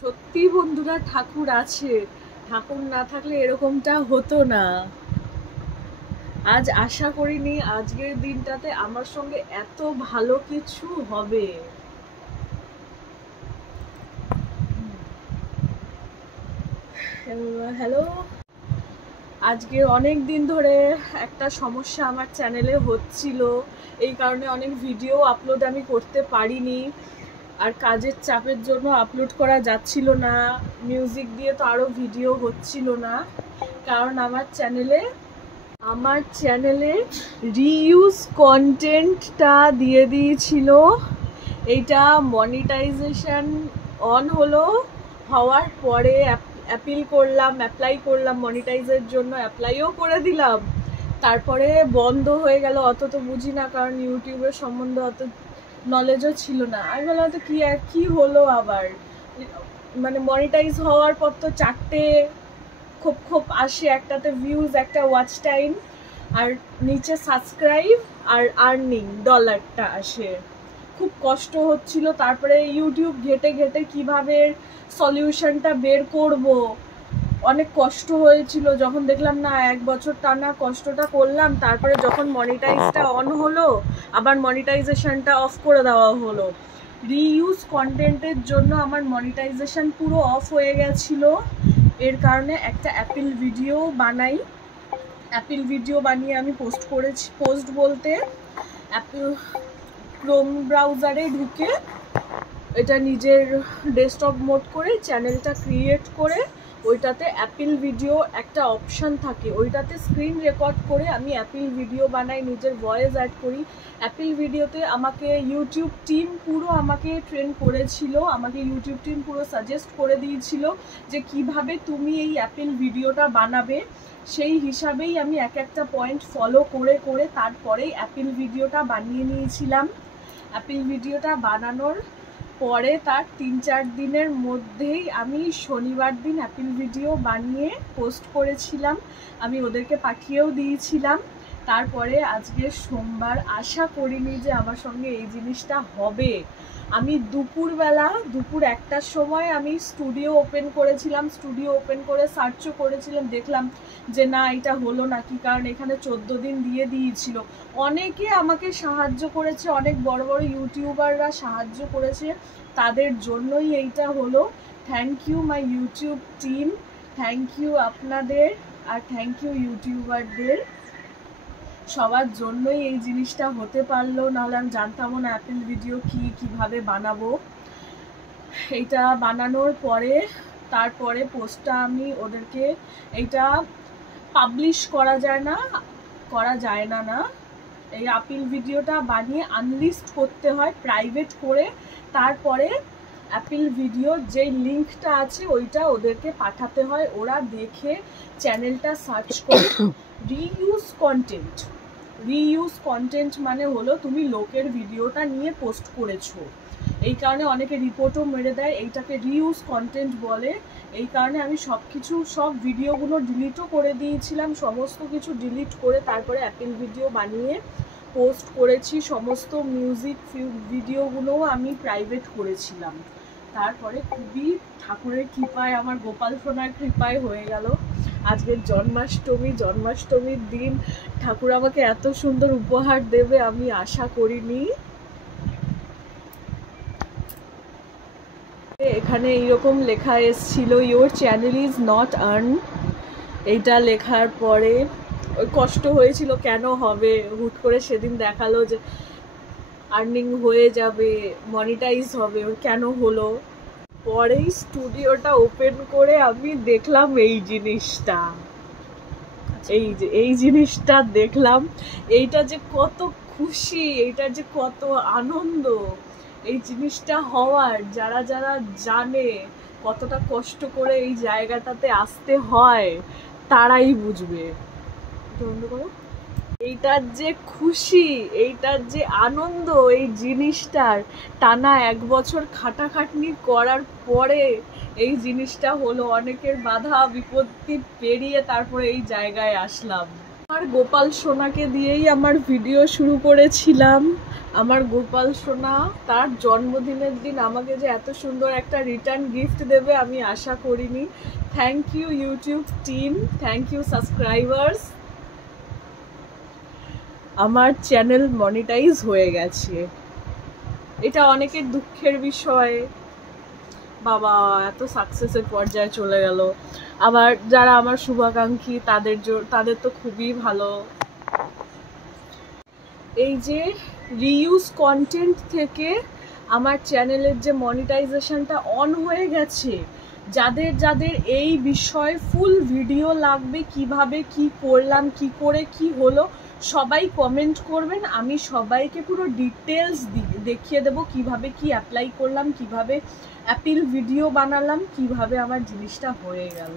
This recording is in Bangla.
সত্যি বন্ধুরা, ঠাকুর আছে। ঠাকুর না থাকলে এরকমটা হতো না। আজ আশা করিনি আজকের দিনটাতে আমার সঙ্গে এত ভালো কিছু হবে। হ্যালো। আজকে অনেক দিন ধরে একটা সমস্যা আমার চ্যানেলে হচ্ছিল, এই কারণে অনেক ভিডিও আপলোড আমি করতে পারিনি। আর কাজের চাপের জন্য আপলোড করা যাচ্ছিল না। মিউজিক দিয়ে তো আরও ভিডিও হচ্ছিল না, কারণ আমার চ্যানেলে রিইউজ কন্টেন্টটা দিয়ে দিয়েছিল। এইটা মনিটাইজেশন অন হলো, হওয়ার পরে অ্যাপ্লাই করলাম মনিটাইজের জন্য, অ্যাপ্লাইও করে দিলাম। তারপরে বন্ধ হয়ে গেল। অত তো বুঝি না, কারণ ইউটিউবের সম্বন্ধে অত নলেজও ছিল না। আমি বললাম তো কি হলো আবার, মানে মনিটাইজ হওয়ার পর তো 4টে খোপ আসে, একটাতে ভিউজ, একটা ওয়াচ টাইম, আর নিচে সাবস্ক্রাইব আর আর্নিং ডলারটা আসে। খুব কষ্ট হচ্ছিল। তারপরে ইউটিউব ঘেটে ঘেটে কিভাবে সলিউশনটা বের করব, অনেক কষ্ট হয়েছিল। যখন দেখলাম না, 1 বছর টানা কষ্টটা করলাম, তারপরে যখন মনিটাইজটা অন হলো, আবার মনিটাইজেশনটা অফ করে দেওয়া হলো। রিইউজ কন্টেন্টের জন্য আমার মনিটাইজেশন পুরো অফ হয়ে গেছিল। এর কারণে একটা অ্যাপেল ভিডিও বানিয়ে আমি পোস্ট বলতে অ্যাপেল ক্রোম ব্রাউজারে ঢুকে এটা নিজের ডেস্কটপ মোড করে চ্যানেলটা ক্রিয়েট করে, ওইটাতে অ্যাপেল ভিডিও একটা অপশান থাকে, ওইটাতে স্ক্রিন রেকর্ড করে আমি অ্যাপেল ভিডিও বানাই, নিজের ভয়েস অ্যাড করি। অ্যাপেল ভিডিওতে আমাকে ইউটিউব টিম পুরো আমাকে ট্রেন করেছিল, আমাকে ইউটিউব টিম পুরো সাজেস্ট করে দিয়েছিল যে কিভাবে তুমি এই অ্যাপেল ভিডিওটা বানাবে। সেই হিসাবেই আমি একটা পয়েন্ট ফলো করে করে তারপরেই অ্যাপেল ভিডিওটা বানিয়ে নিয়েছিলাম। অ্যাপেল ভিডিওটা বানানোর পরে তার 3-4 দিনের মধ্যেই আমি শনিবার দিন অ্যাপেল ভিডিও বানিয়ে পোস্ট করেছিলাম, আমি ওদেরকে পাঠিয়েও দিয়েছিলাম। তারপরে আজকে সোমবার, আশা করিনি যে আমার সঙ্গে এই জিনিসটা হবে। আমি দুপুর 1টার সময় আমি স্টুডিও ওপেন করেছিলাম, স্টুডিও ওপেন করে সার্চও করেছিলাম, দেখলাম যে না, এটা হলো না। কি কারণ এখানে 14 দিন দিয়ে দিয়েছিল। অনেকে আমাকে সাহায্য করেছে, অনেক বড় বড় ইউটিউবাররা সাহায্য করেছে, তাদের জন্যই এইটা হলো। Thank you my YouTube team, thank you আপনাদের, আর থ্যাংক ইউ ইউটিউবারদের, সবার জন্যই এই জিনিসটা হতে পারলো। নাহলে আমি জানতামও না অ্যাপেল ভিডিও কিভাবে বানাবো। এইটা বানানোর পরে তারপরে পোস্টটা আমি ওদেরকে, এইটা পাবলিশ করা যায় না এই অ্যাপেল ভিডিওটা বানিয়ে আনলিস্ট করতে হয় প্রাইভেট করে। তারপরে অ্যাপেল ভিডিও যে লিঙ্কটা আছে ওইটা ওদেরকে পাঠাতে হয়, ওরা দেখে চ্যানেলটা সার্চ করে। রিইউজ কন্টেন্ট মানে হলো তুমি লোকের ভিডিওটা নিয়ে পোস্ট করেছো, এই কারণে অনেকে রিপোর্টও মেরে দেয়, এইটাকে রিইউজ কন্টেন্ট বলে। এই কারণে আমি সব ভিডিওগুলো ডিলিটও করে দিয়েছিলাম, সমস্ত কিছু ডিলিট করে তারপরে অ্যাপেল ভিডিও বানিয়ে পোস্ট করেছি। সমস্ত মিউজিক ভিডিওগুলোও আমি প্রাইভেট করেছিলাম। তারপরে খুবই ঠাকুরের কৃপায়, আমার গোপাল সোনার কৃপায় হয়ে গেল। আজকের জন্মাষ্টমীর দিন ঠাকুর আমাকে এত সুন্দর উপহার দেবে আমি আশা করিনি। এখানে এইরকম লেখা এসেছিল, your channel is not earn. এইটা লেখার পরে ওই কষ্ট হয়েছিল, কেন হবে, হুট করে সেদিন দেখালো যে আর্নিং হয়ে যাবে, মনিটাইজ হবে, কেন হলো। পরেই স্টুডিওটা ওপেন করে আমি দেখলাম এই জিনিসটা দেখলাম। এইটা যে কত খুশি, এইটা যে কত আনন্দ, এই জিনিসটা হওয়ার, যারা যারা জানে কতটা কষ্ট করে এই জায়গাটাতে আসতে হয় তারাই বুঝবে। এইটার যে খুশি, এইটার যে আনন্দ, এই জিনিসটার টানা 1 বছর খাটাখাটনি করার পরে এই জিনিসটা হলো। অনেকের বাধা বিপত্তি পেরিয়ে তারপরে এই জায়গায় আসলাম। আমার গোপাল সোনাকে দিয়েই আমার ভিডিও শুরু করেছিলাম। আমার গোপাল সোনা তার জন্মদিনের দিন আমাকে যে এত সুন্দর একটা রিটার্ন গিফট দেবে আমি আশা করিনি। Thank you YouTube team, thank you subscribers. আমার চ্যানেল মনিটাইজ হয়ে গেছে, এটা অনেকের দুঃখের বিষয়। বাবা এত সাকসেসের পর্যায়ে চলে গেল। আবার যারা আমার শুভাকাঙ্ক্ষী তাদের তো খুবই ভালো। এই যে রিইউজ কন্টেন্ট থেকে আমার চ্যানেলের যে মনিটাইজেশনটা অন হয়ে গেছে, যাদের যাদের এই বিষয়ে ফুল ভিডিও লাগবে, কিভাবে কি করলাম, কি করে কি হলো, সবাই কমেন্ট করবেন। আমি সবাইকে পুরো ডিটেলস দেখিয়ে দেবো কিভাবে কি অ্যাপ্লাই করলাম, কিভাবে অ্যাপিল ভিডিও বানালাম, কিভাবে আমার জিনিসটা হয়ে গেল।